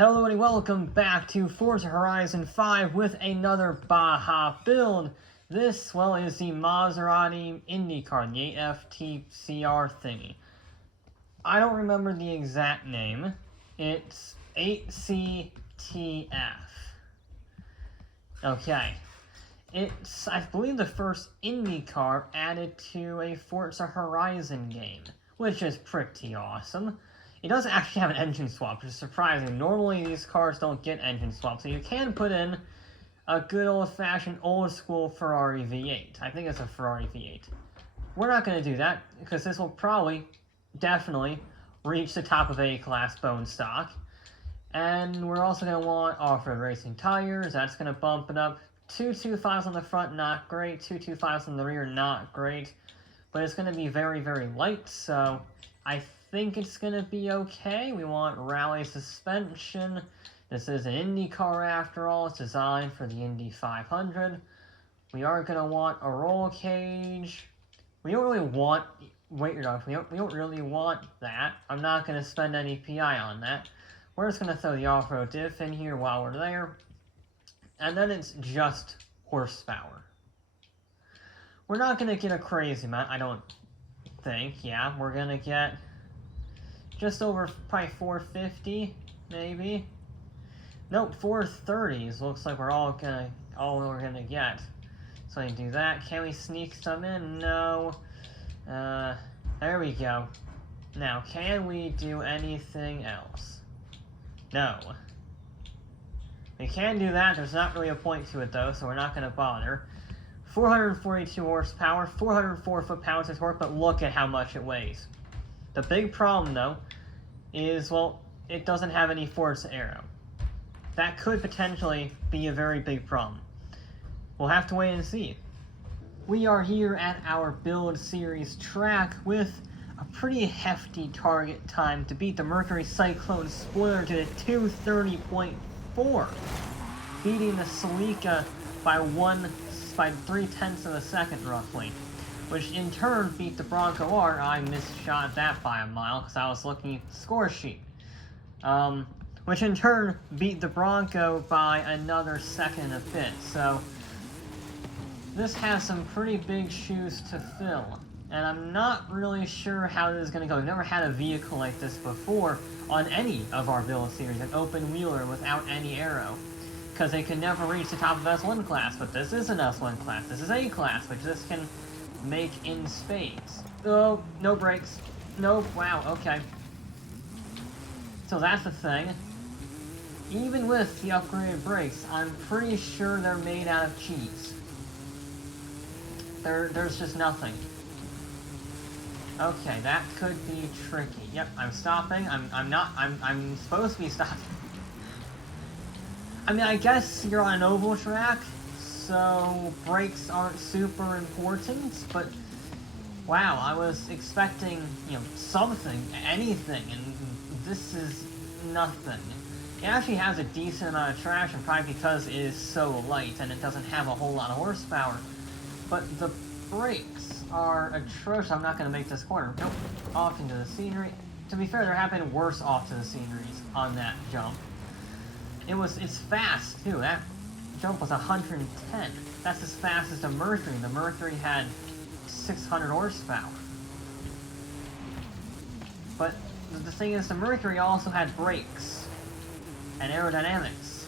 Hello and welcome back to Forza Horizon 5 with another Baja build. This, well, is the Maserati Indycar, the AFTCR thingy. I don't remember the exact name. It's 8CTF. Okay. It's, I believe, the first Indycar added to a Forza Horizon game, which is pretty awesome. It does actually have an engine swap, which is surprising. Normally these cars don't get engine swaps, so you can put in a good old-fashioned old-school Ferrari V8. I think it's a Ferrari V8. We're not going to do that, because this will probably, definitely, reach the top of A-class bone stock. And we're also going to want off-road racing tires. That's going to bump it up. 225s on the front, not great. 225s on the rear, not great. But it's going to be very, very light, so I think it's going to be okay. We want rally suspension. This is an Indy car after all. It's designed for the Indy 500. We are going to want a roll cage. We don't really want weight reduction. We don't really want that. I'm not going to spend any PI on that. We're just going to throw the off-road diff in here while we're there. And then it's just horsepower. We're not going to get a crazy amount, I don't think. Yeah, we're going to get just over probably 450, maybe. Nope, 430s. Looks like we're all we're gonna get. So we do that. Can we sneak some in? No. There we go. Now, can we do anything else? No. We can do that. There's not really a point to it though, so we're not gonna bother. 442 horsepower, 404 foot-pounds of torque, but look at how much it weighs. The big problem, though, is, well, it doesn't have any Forza aero. That could potentially be a very big problem. We'll have to wait and see. We are here at our build series track with a pretty hefty target time to beat the Mercury Cyclone spoiler to 230.4, beating the Celica by 3/10 of a second, roughly. Which in turn beat the Bronco R. I misshot that by a mile because I was looking at the score sheet. Which in turn beat the Bronco by another second and a bit. So this has some pretty big shoes to fill. And I'm not really sure how this is going to go. We've never had a vehicle like this before on any of our build series, an open wheeler without any aero. Because they can never reach the top of S1 class, but this is an S1 class. This is A class, which this can make in spades. Oh, no brakes. Nope, wow, okay. So that's the thing. Even with the upgraded brakes, I'm pretty sure they're made out of cheese. There's just nothing. Okay, that could be tricky. Yep, I'm stopping. I'm supposed to be stopping. I mean, I guess you're on an oval track, so brakes aren't super important, but wow, I was expecting, something, anything, and this is nothing. It actually has a decent amount of traction, probably because it is so light and it doesn't have a whole lot of horsepower, but the brakes are atrocious. I'm not going to make this corner. Nope, off into the scenery. To be fair, there have been worse off to the sceneries on that jump. It's fast, too. That jump was 110. That's as fast as the Mercury. The Mercury had 600 horsepower. But the thing is, the Mercury also had brakes and aerodynamics,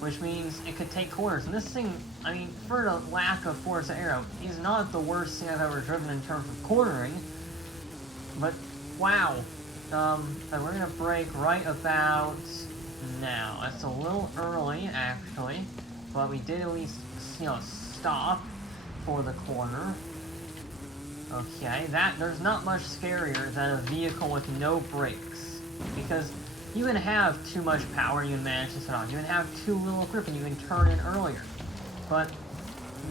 which means it could take corners. And this thing, I mean, for the lack of Forza aero, is not the worst thing I've ever driven in terms of cornering. But, wow. And we're going to brake right about now. That's a little early, actually, but we did at least, stop for the corner. Okay, there's not much scarier than a vehicle with no brakes, because you can have too much power and you can manage to set off. You can have too little grip and you can turn in earlier. But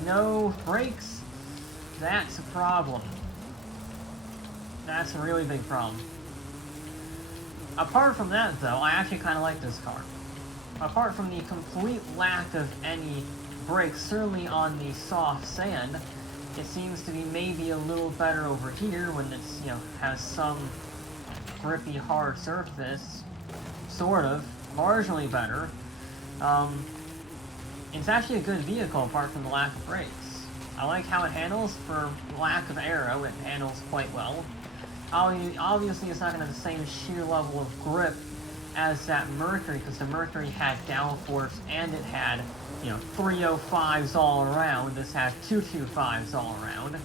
no brakes, that's a problem. That's a really big problem. Apart from that, though, I actually kind of like this car. Apart from the complete lack of any brakes, certainly on the soft sand, it seems to be maybe a little better over here when it's, has some grippy, hard surface. Sort of. marginally better. It's actually a good vehicle apart from the lack of brakes. I like how it handles. For lack of aero, it handles quite well. Obviously, it's not going to have the same sheer level of grip as that Mercury, because the Mercury had downforce and it had, 305s all around. This has 225s all around.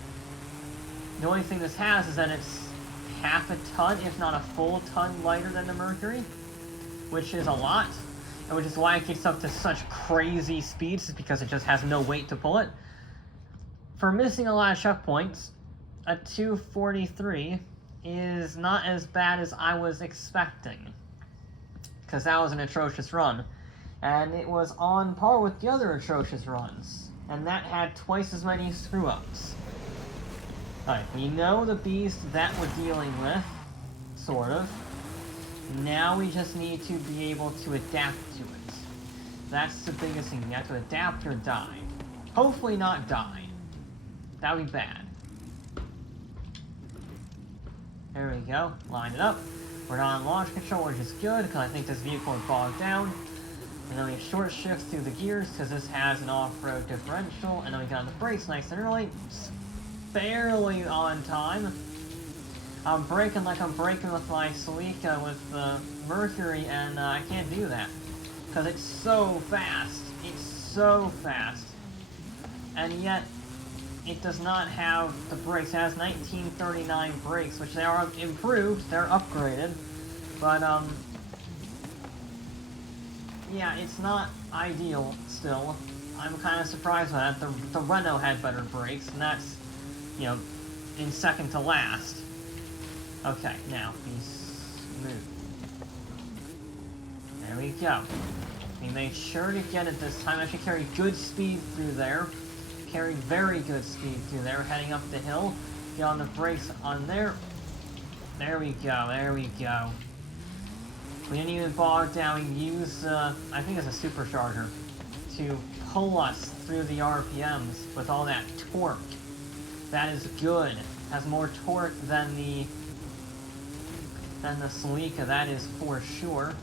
The only thing this has is that it's half a ton, if not a full ton lighter than the Mercury, which is a lot, and which is why it gets up to such crazy speeds, because it just has no weight to pull it. For missing a lot of checkpoints, a 243 is not as bad as I was expecting, because that was an atrocious run, and it was on par with the other atrocious runs, and that had twice as many screw-ups. Alright, we know the beast that we're dealing with, sort of. Now we just need to be able to adapt to it. That's the biggest thing. You have to adapt or die. Hopefully not die. That would be bad. There we go. Line it up. We're not on launch control, which is good, because I think this vehicle is bogged down. And then we short shift through the gears, because this has an off-road differential. And then we got on the brakes nice and early. Just barely on time. I'm braking like I'm braking with my Celica with the Mercury, and I can't do that. Because it's so fast. It's so fast. And yet, it does not have the brakes. It has 1939 brakes, which they are improved. They're upgraded. But, yeah, it's not ideal still. I'm kind of surprised by that. The Renault had better brakes, and that's, in second to last. Okay, now, be smooth. There we go. We made sure to get it this time. I should carry good speed through there. Carried very good speed through there, heading up the hill. Get on the brakes on there. There we go, there we go. We didn't even bog down. We used, I think it's a supercharger, to pull us through the RPMs with all that torque. That is good. Has more torque than the Celica, that is for sure.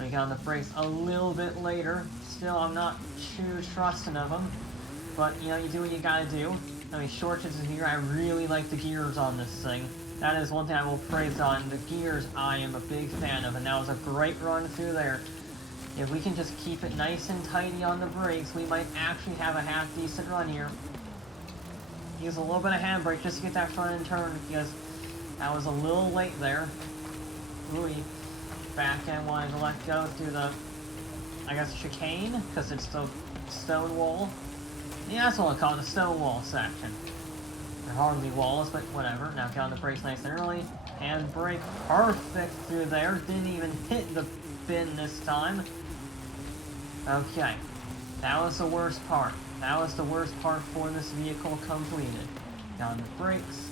We got on the brakes a little bit later. Still, I'm not too trusting of them. But, you do what you gotta do. I mean, short shifts in here, I really like the gears on this thing. That is one thing I will praise on. The gears I am a big fan of, and that was a great run through there. If we can just keep it nice and tidy on the brakes, we might actually have a half-decent run here. Use a little bit of handbrake just to get that front end turn, because I was a little late there. Ooh, back end wanted to let go through the, I guess, chicane, because it's the stone wall. Yeah, that's what I call it, the stone wall section. They're hardly walls, but whatever. Now get on the brakes nice and early. Handbrake perfect through there. Didn't even hit the bin this time. Okay. That was the worst part. That was the worst part for this vehicle completed. Got on the brakes.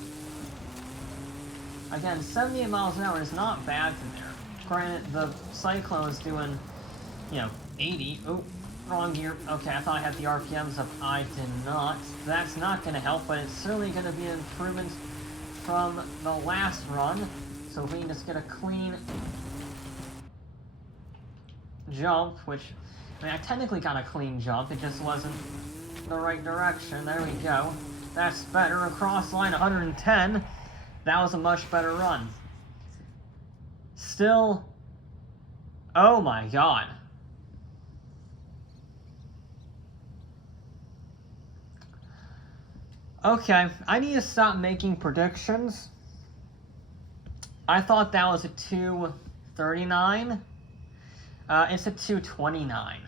Again, 78 miles an hour is not bad from there. Granted, the Cyclone's doing, 80. Oh, wrong gear. Okay, I thought I had the RPMs up. I did not. That's not going to help, but it's certainly going to be an improvement from the last run. So if we can just get a clean jump, which, I technically got a clean jump. It just wasn't the right direction. There we go. That's better. Across line 110. That was a much better run. Still, oh my god. Okay, I need to stop making predictions. I thought that was a 239. It's a 229.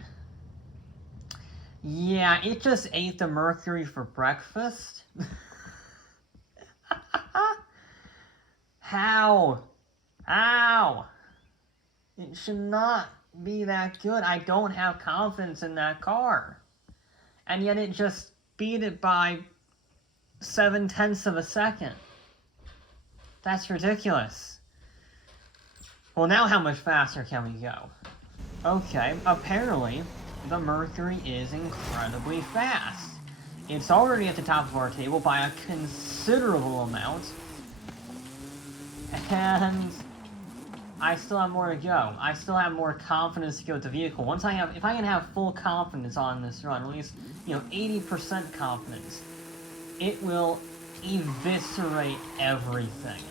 Yeah, it just ate the Mercury for breakfast. How? How? It should not be that good. I don't have confidence in that car. And yet it just beat it by 0.7 of a second. That's ridiculous. Well, now how much faster can we go? Okay, apparently the Mercury is incredibly fast. It's already at the top of our table by a considerable amount. And I still have more to go. I still have more confidence to go with the vehicle. If I can have full confidence on this run, at least, 80% confidence, it will eviscerate everything.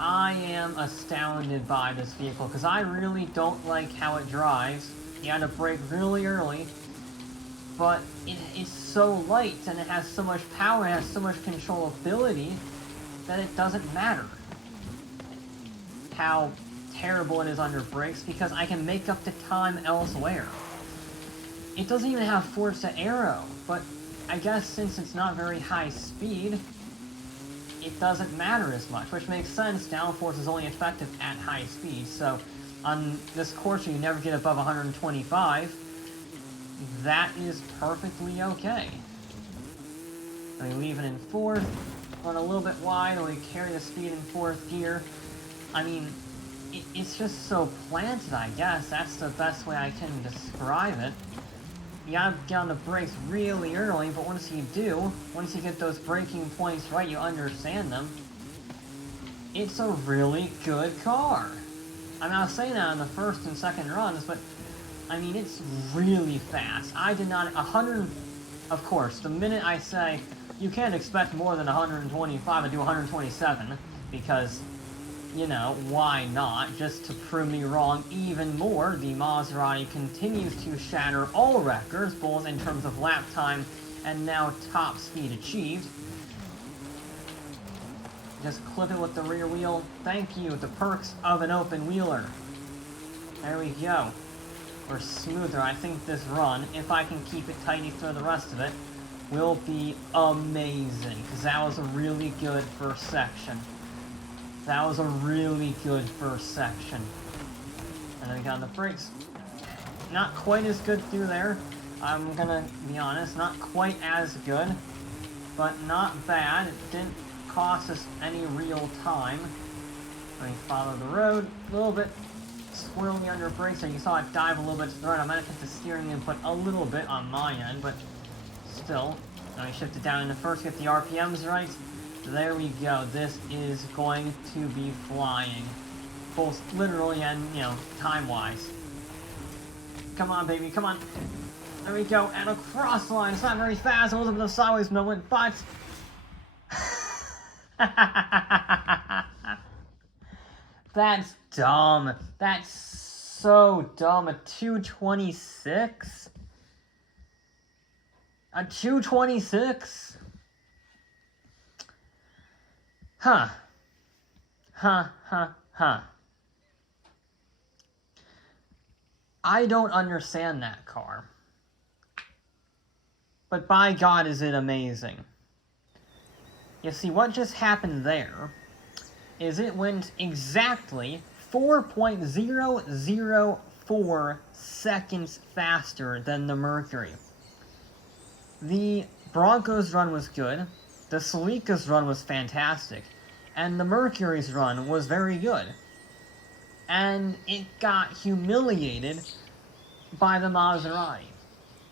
I am astounded by this vehicle, because I really don't like how it drives. You had to brake really early, but it's so light, and it has so much power, and it has so much controllability, that it doesn't matter how terrible it is under brakes, because I can make up the time elsewhere. It doesn't even have Forza Aero, but I guess since it's not very high speed, it doesn't matter as much, which makes sense. Downforce is only effective at high speed, so on this course you never get above 125. That is perfectly okay. And we leave it in fourth, run a little bit wide, and we carry the speed in fourth gear. I mean, it's just so planted, I guess. That's the best way I can describe it. You gotta get on the brakes really early, but once you do, once you get those braking points right, you understand them, it's a really good car. I mean, I was saying that on the first and second runs, but, I mean, it's really fast. I did not, 100, of course, the minute I say, you can't expect more than 125, I do 127, because, why not? Just to prove me wrong even more, the Maserati continues to shatter all records, both in terms of lap time and now top speed achieved. Just clip it with the rear wheel. Thank you, the perks of an open wheeler. There we go. We're smoother. I think this run, if I can keep it tidy through the rest of it, will be amazing, because that was a really good first section. That was a really good first section. And then we got on the brakes. Not quite as good through there. I'm gonna be honest, not quite as good, but not bad. It didn't cost us any real time. Let me follow the road a little bit. Swirling under brakes, so you saw it dive a little bit to the right. I might have hit the steering input a little bit on my end, but still. Let me shift it down into first, get the RPMs right. There we go. This is going to be flying. Both literally and, time-wise. Come on, baby, come on. There we go, and across the line. It's not very fast, a little bit of sideways movement, but... That's dumb. That's so dumb. A 226? A 226? Huh. I don't understand that car. But by God, is it amazing. You see, what just happened there is it went exactly 4.004 seconds faster than the Mercury. The Bronco's run was good, the Celica's run was fantastic, and the Mercury's run was very good. And it got humiliated by the Maserati.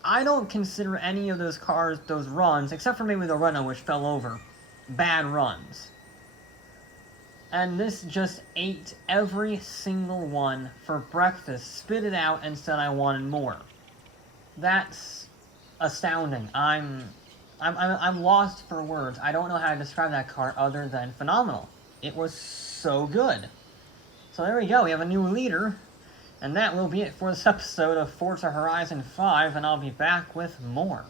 I don't consider any of those cars, those runs, except for maybe the Renault, which fell over, bad runs. And this just ate every single one for breakfast, spit it out, and said I wanted more. That's astounding. I'm lost for words. I don't know how to describe that car other than phenomenal. It was so good. So there we go. We have a new leader. And that will be it for this episode of Forza Horizon 5, and I'll be back with more.